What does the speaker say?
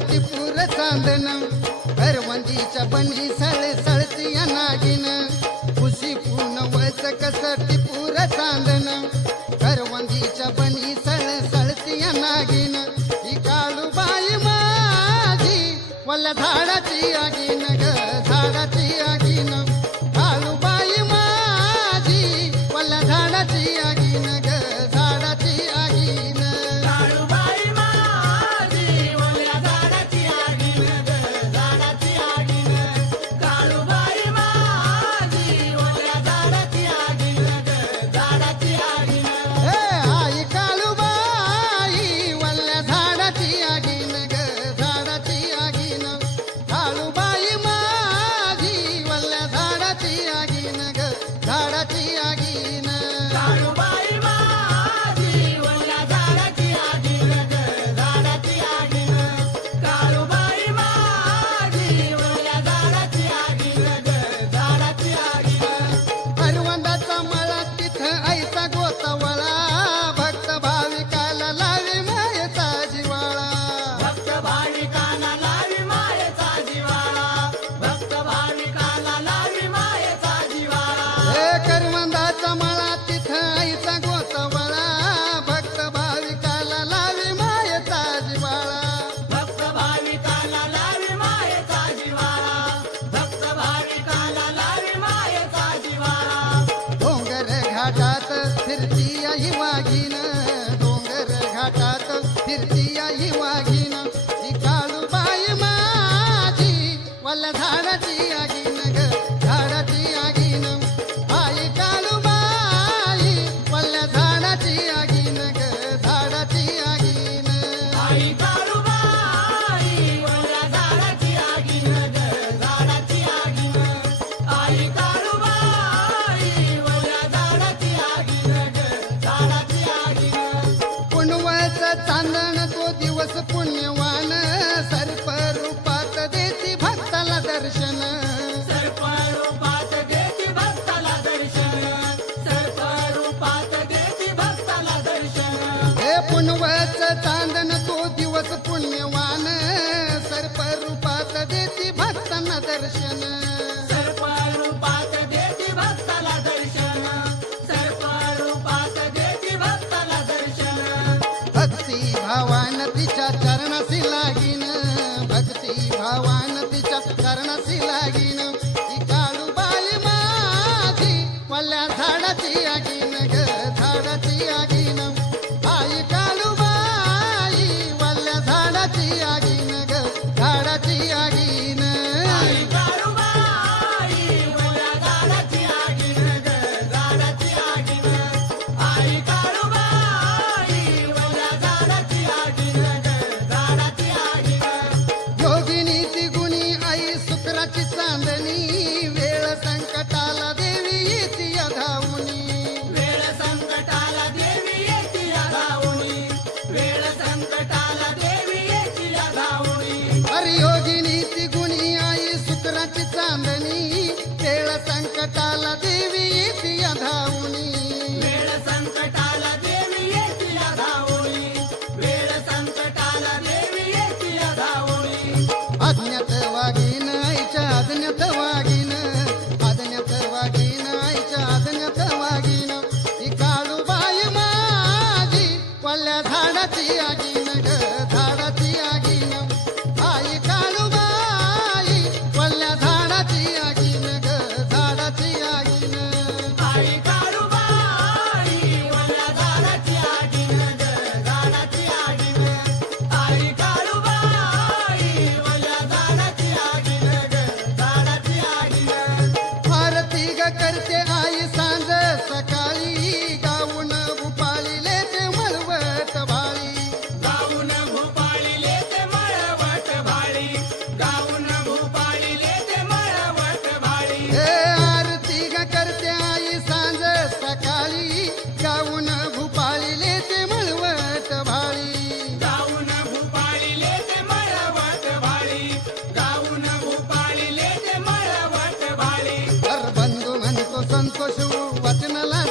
टिपूर चांदण करवंदीच्या बंडी सळ सळती या नागिन. खुशी पून वळच कस टिपूर चांदण करवंदीच्या बंडी सळ सळती या नागिन. ही काळू बाई माझी वल्ल झाडाची आगीन. भक्तांना दर्शन. सर्प रूपात देती दर्शन. तिच्या चरणाशी लागीन. भक्ती भावान तिच्या चरणाशी लागीन. ತಲದಿ वचनला